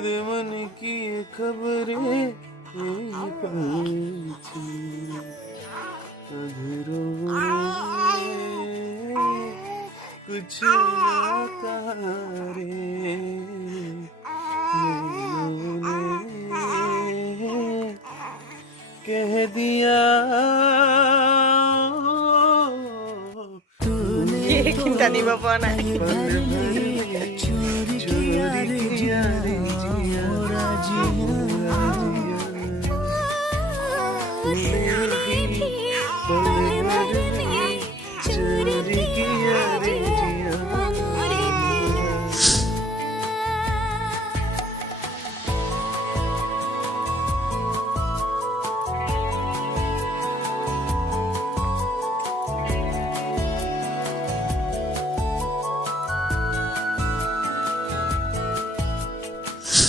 मन की ये खबरें पंछी अधरों में कुछ आता रे मैंने कह दिया Kita di bawah naik.